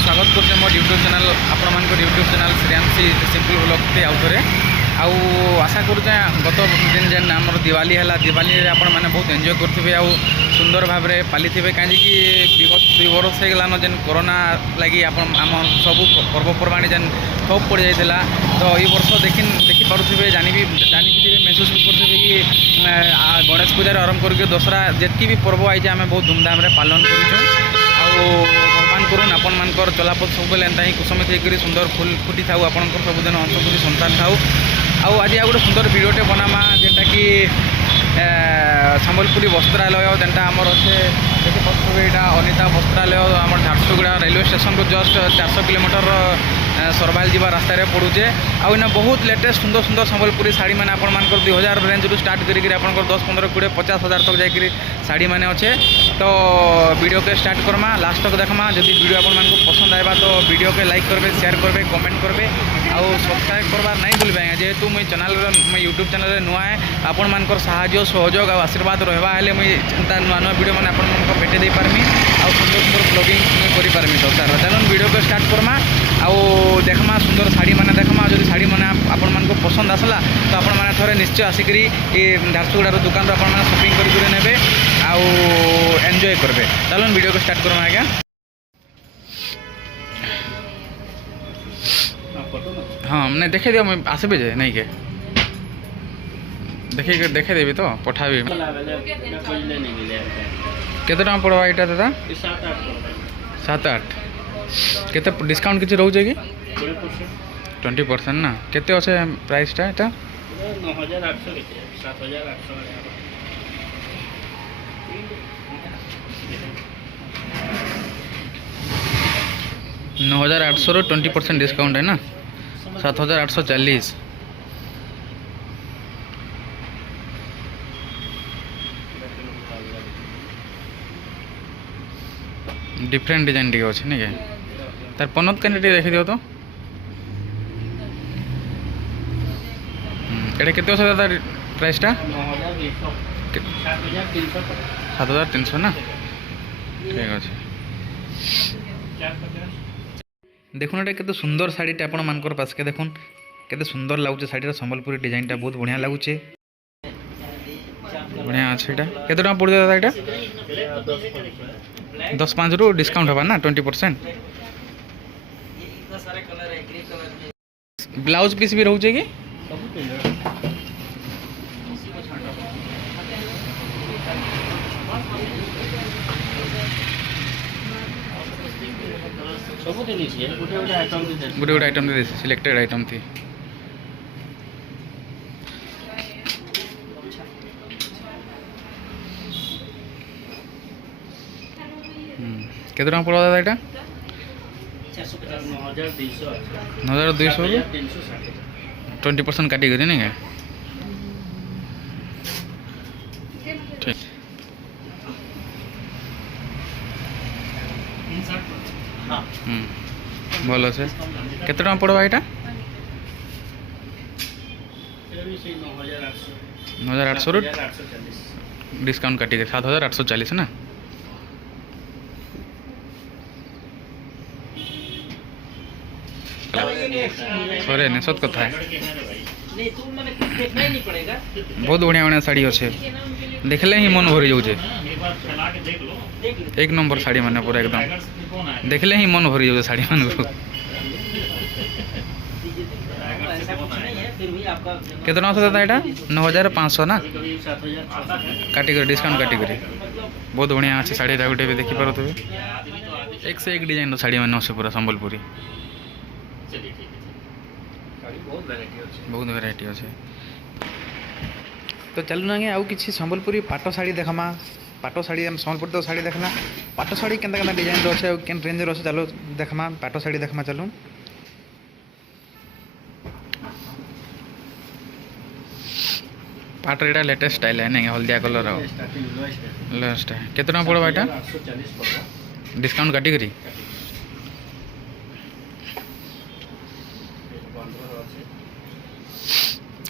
स्वागत कर मोर YouTube channel आपण YouTube channel Shreyanshi simple blog थे आउ थे आउ आशा करुचे गत दिन जेन आम दिवाली है दिवाली आपण मैंने बहुत एंजॉय करेंगे आउ सुंदर भाव में पाली कहीं विगत 2 वर्ष होगलान जेन कोरोना लगी आम सब पर्वपर्वाणी जेन ठप पड़ जाता तो ये वर्ष देखिपे जानी महसूस भी करेंगे कि गणेश पूजा आरंभ करके दशहरा जितकी भी पर्व आई आम बहुत धूमधाम पालन कर भगवान करुन आपण मानकर चलापथ सब एंता ही कुसमित होकर सुंदर फुल फुटी था आपंकर सबुदिन हंसखुशी संतान था आज आ गोटे सुंदर वीडियोटे बनामा जेनटा कि संबलपुरी वस्त्रालय जेनटा आमर अच्छे देखिए यहाँ अनिता वस्त्रालय आम झारसुगुड़ा रेलवे स्टेशन को जस्ट 400 किलोमीटर सर्वाइल जावा रास्तार पड़ूचे आना बहुत लेटेस्ट सुंदर सुंदर संबलपुरी शाढ़ी मैंने आपर 2000 रेंज रू स्टार्ट करके 10, 15, 20, 50 हज़ार तक जाकर शाढ़ी मैंने अच्छे तो वीडियो के स्टार्ट करमा लास्ट तक देखमा जब वीडियो अपन पसंद आएगा तो वीडियो के लाइक करेंगे शेयर करेंगे कमेंट करेंगे आउ सब्सक्राइब करवार नहीं भूलबे जेहेतु मुझे चैनल मैं यूट्यूब चैनल नुआ है आपण मानकर साहाय्य सहयोग और आशीर्वाद रहा है मुझे नुआ नुआ वीडियो मैंने आप भेटे दे पारमी आउ सुंदर सुंदर ब्लॉगिंग मुझे करें तो सर चलो वीडियो को स्टार्ट करमा आउ देखमा सुंदर शाढ़ी मैंने देखमा जो शाढ़ी मैंने आपण मानक पसंद आसला तो आपण मैंने थोड़े निश्चय आसिक झारसुगुड़ार दुकान आपण मैंने शॉपिंग करके नेबे आउ एंजॉय करबे चलो वीडियो को स्टार्ट करमा आज्ञा। हाँ मैंने देखे दिया मैं आसबे जे नहीं के देखे देवी तो पठाबी केते टका पड़वा एटा दादा 7-8 केते डिस्काउंट किसी रोचे कि 20% ना केते अच्छे प्राइसटा एटा 9,800 20% डिस्काउंट है ना 7,840 डिफरेंट डिजाइन टी अच्छे नहीं क्या तार पनत कैंडी देखी दियो तो एटा केते अच्छे दादा प्राइसटा 7,300 ना ठीक अच्छे देखुन एटा केते सुंदर शाढ़ीटा आपण मानकर पास के देखुन केते सुंदर लागुचे शाढ़ीर संबलपुरी डिजाइनटा बहुत बढ़िया लागुचे बढ़िया अच्छे एटा केते टका पड़ दादा एटा 10-5 रू डिस्काउंट होगा ना 20% ब्लाउज पीस भी रोचे कि गोटे गोटे आइटम दे सिलेक्टेड आइटम थी केते टका पड़ा दादा एटा 9,200 20% काटी करी नहीं ठीक भल से केते टका पड़वा एटा 9,800 डिस्काउंट काटी 7,840 ना सरे ने सत कथा है बहुत बढ़िया बढ़िया शाढ़ी अच्छे देखले ही मन भरी जाऊे एक नंबर शाढ़ी मैंने पूरा एकदम देखले ही मन भरी जाऊे शाढ़ी मान कितना दादा यहाँ 9,500 ना काटिक डिस्काउंट काटिक बहुत बढ़िया अच्छे शाढ़ी गोटे भी देखिपे एक से एक डिजाइन शाढ़ी मैंने अच्छे पूरा संबलपुरी बहुत वेराइटी अच्छे तो चलू ना आउ कि संबलपुरी पाट शाढ़ी देखमा पाट शाढ़ी संबलपुरी तो शाढ़ी देखना पाट शाढ़ी केन्ता डिजाइन अच्छे के रेंज अच्छे चलो देखमा पाट शाढ़ी देखमा चलू पाट एटा लेटेस्ट स्टाइल है नहीं हल्दिया कलर लास्ट है केते टका पड़वा एटा डिस्काउंट काटी करी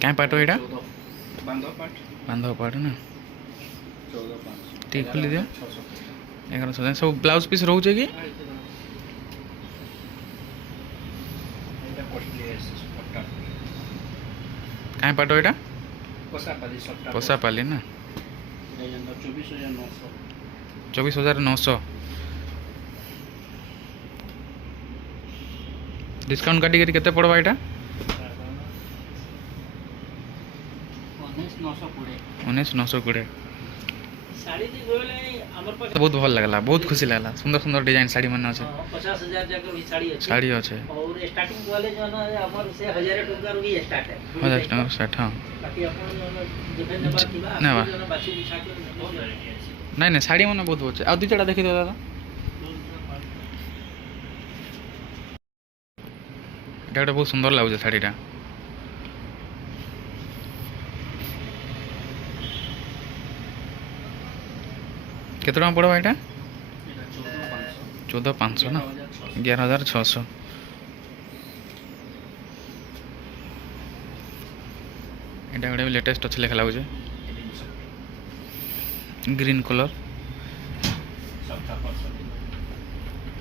क्या पाट एटा बांधव पाट ना ठीक खोली दियो 1100 सब ब्लाउज पीस रोचे कि କାହିଁ ପାଟ ଏଇଟା ପଶାପାଲି ସପ୍ତାହ ପଶାପାଲି ନା 24,900 24,900 डिस्काउंट काटी केते पड़वा एटा 19,920 साड़ी दी गोले हमर पास बहुत भल लगला बहुत खुशी लगला सुंदर सुंदर डिजाइन साड़ी मन अच्छे 50,000 जाकर भी साड़ी अच्छी साड़ी अच्छे और स्टार्टिंग वाले जो ना हमर से 1000 टका रू भी स्टार्ट है 1000 टका सेट हां बाकी अपन डिफेंड नंबर किबा ना बा। जो ना बाछी बिछा के बहुत वैरायटी है नहीं नहीं साड़ी मन बहुत अच्छे आ दुईटा देखि दो दादा এটা একটা बहुत सुंदर लाଗୁছে শাড়িটা কেতে টাকা পড়বা এটা 14,500 না 11,600 এটা ଗୋଟେ ବି ଲେଟେଷ୍ଟ ଅଛି ଲେଖା ଲାଗୁଛି ଗ୍ରୀନ୍ କଲର୍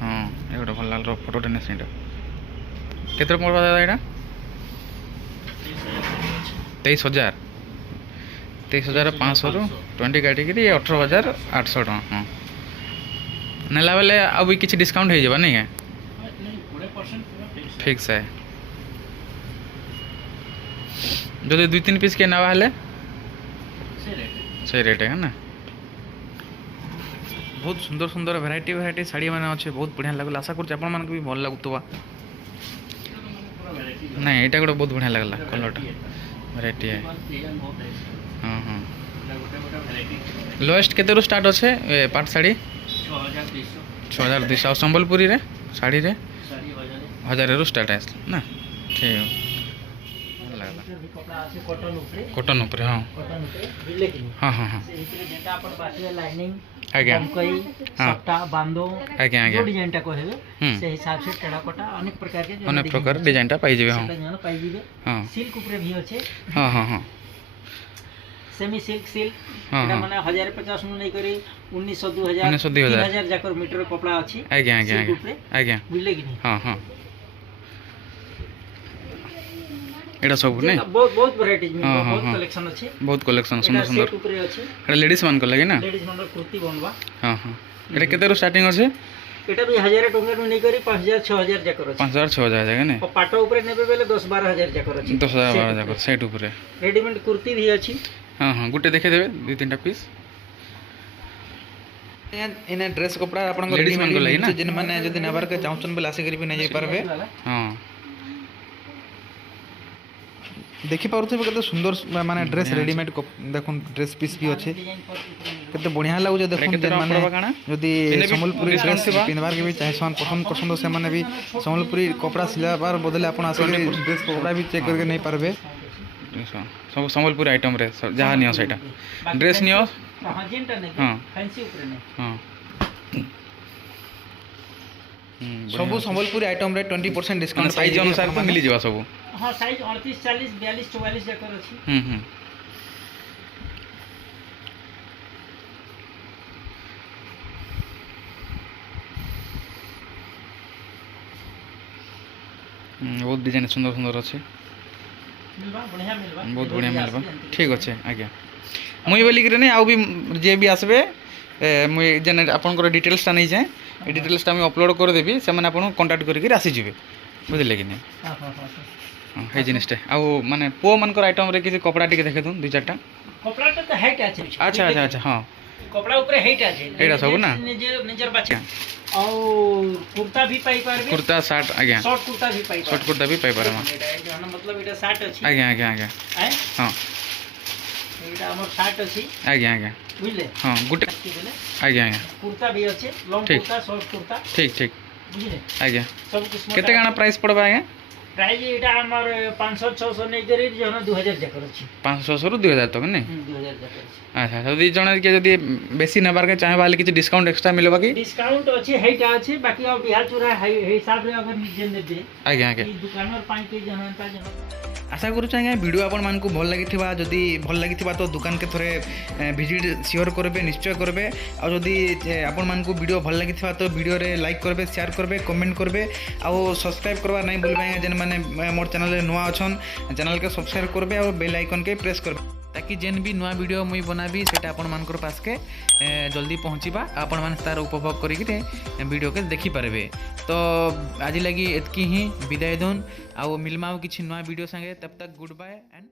ହଁ ଏ ଗୋଟେ ଭଲ ଲାଲ ଫଟୋଟେ ନେସି ଏଇଟା କେତେ ପଡ଼ବା ଦାଦା ଏଇଟା 23,500 20 କାଟିକିରି 18,800 ଟଙ୍କା ହଁ ନେଲା ବେଲେ ଆଉ ବି କିଛି ଡିସ୍କାଉଣ୍ଟ ହେଇଯିବ ନାଇଁ କି 20% ଫିକ୍ସ है ଯଦି 2-3 ପିସ୍ କେ ନେବା ହେଲେ ସେ ରେଟ୍ है ना बहुत सुंदर सुंदर भेराइटी भेराइटी शाड़ी मैंने अच्छे बहुत बढ़िया लगल आशा कर आपण मानक भी भल लगुवा नहीं एटा गोटे बहुत बढ़िया लगला कलरटा भेराइटी है हाँ हाँ लोएस्ट केते स्टार्ट अच्छे पाट साड़ी 6,200 संबलपुरी रे साड़ी रे 1000 रू स्टार्ट है ना ठीक कॉटन ऊपर हाँ हाँ हाँ हाँ लाइनिंग आज्ञा कोई हाँ। सप्ता बांधो आज्ञा आज्ञा जो डिजाइन टा कहबे से हिसाब से टेराकोटा अनेक प्रकार के अनेक प्रकार डिजाइन टा पाई जेबे हाँ पाई जीवे हाँ सिल्क ऊपर भी अच्छे हाँ हाँ हाँ सेमी सिल्क सिल्क हाँ, एटा हाँ। माने 1050 नु नहीं करी 1900 2000 1900 2000 3000 जाकर मीटर कपड़ा अच्छी आज्ञा आज्ञा सिल्क आज्ञा ऊपर आज्ञा बुझले कि नहीं हाँ हाँ एटा सब नहीं बहुत बहुत वैरायटीज में हाँ, हाँ, बहुत हाँ। कलेक्शन अच्छे बहुत कलेक्शन सुंदर एटा सुंदर सेट ऊपर अच्छे एटा लेडीज मान को लगे ना लेडीज मंडल कुर्ती बनवा हाँ हाँ एटा केते रो स्टार्टिंग अछि एटा भी 1000 टंका नु नहीं करी 5000 6000 जाकर अच्छे 5,000 6,000 जाएगा नहीं और पाटो ऊपर नेबे बेले 10 12000 जाकर अच्छे 10,000 12,000 सेट ऊपर रेडीमेड कुर्ती भी अच्छी हाँ हाँ गुटे देखे देबे 2-3टा पीस इने ड्रेस कपड़ा आपन Ladies मान को लगी ना? जिन माने जदी नबार के चाहछन बोले आसे करी भी नहीं जाई पारबे हाँ देखि पारुथे केते सुंदर माने ड्रेस बढ़िया रेडीमेड देखुन ड्रेस पीस भी अच्छे केते बढ़िया लागु जे देखुन केते जे टका माने पड़बा काना? जदी इने भी संबलपुरी discount ड्रेस थिबा? पिनबार के भी चाहछन पसंद पसंद से माने भी संबलपुरी कपड़ा सिलाबार बदले आपन आसे करी ड्रेस कपड़ा भी चेक करके नहीं पारबे सब संबलपुर आइटम रे जहाँ नियो सेटा ड्रेस नियो हां जेंटा नहीं हाँ। फैंसी ऊपर नहीं हाँ सब संबलपुरी आइटम रे 20% डिस्काउंट साइज अनुसार तो मिली जावा सब हां साइज 38 40 42 44 जाकर अच्छी बहुत डिजाइन सुंदर सुंदर अच्छे मिलबा बढ़िया मिलबा बहुत बढ़िया मिलबा ठीक अच्छे आज्ञा मुई बोलिक नहीं आउ भी जे भी आसबे मुई जेन आपनकर डिटेल्सटा नहीं जाए ए डिटेल्सटा मुई अपलोड कर देबी से माने आपन कांटेक्ट करके आसी जिवे बुझले कि नहीं हां हां हां हाँ हे जिनिसटे आउ माने पो मनकर आइटम रे किसी कपड़ा टिके देखे दूं 2-4टा कपड़ा तो हाइट আছে अच्छा अच्छा अच्छा हाँ कपड़ा ऊपर हाइट আছে এইটা सब ना? निजर बाचे और कुर्ता भी पाई पारबे कुर्ता शर्ट आज्ञा शॉर्ट कुर्ता भी पाई शॉर्ट कुर्ता भी पाई पारे एटा जो मतलब एटा शर्ट अछि आज्ञा आज्ञा आज्ञा हैं हाँ एटा हमर शर्ट अछि आज्ञा आज्ञा बुझले हाँ गुटे की बोले आज्ञा आज्ञा कुर्ता भी अछि लॉन्ग ठीक। कुर्ता शॉर्ट कुर्ता ठीक ठीक बुझले आज्ञा सब किस्म केते गाना प्राइस पड़बा आज्ञा प्राइस एटा हमर 500 600 नहीं करी जो 2000 जाकर अछि 500 ରୁ 2,000 तक नहीं 2000 जाकर अछि अच्छा जदि जने के जदि बेसी नेबार के चाहे वाले किछि डिस्काउंट एक्स्ट्रा मिलबा कि डिस्काउंट अछि हाइट अछि बाकी अब बिहार चूरा हिसाब रे अगर निजे दे आज्ञा आज्ञा ई दुकानर पाई के जनता जन आशा करूँ आज्ञा वीडियो आपण मानकु भल लागिथिबा जदी भल लागिथिबा तो दुकान के थोरे विजिट सियोर करबे निश्चय करबे आ जदी आपण मानकु वीडियो भल लागिथिबा तो वीडियो रे लाइक करबे शेयर करबे कमेंट करबे आ सब्सक्राइब करबा नहीं भूलबे जेन माने मैंने मोर चैनल नुआ अच्छन चैनल के सब्सक्राइब करबे और बेल आइकन के प्रेस करबे ताकि जेन भी नुआ वीडियो मुई बनाबी सेटा आपण मानकर पास के जल्दी पहुँचवा आपण मान तार उपभोग करिक वीडियो के देखि पारबे। तो आज लगी एतकी ही विदाय दून आउ मिलमा किसी नुआ वीडियो संगे तब तक गुड बाय एंड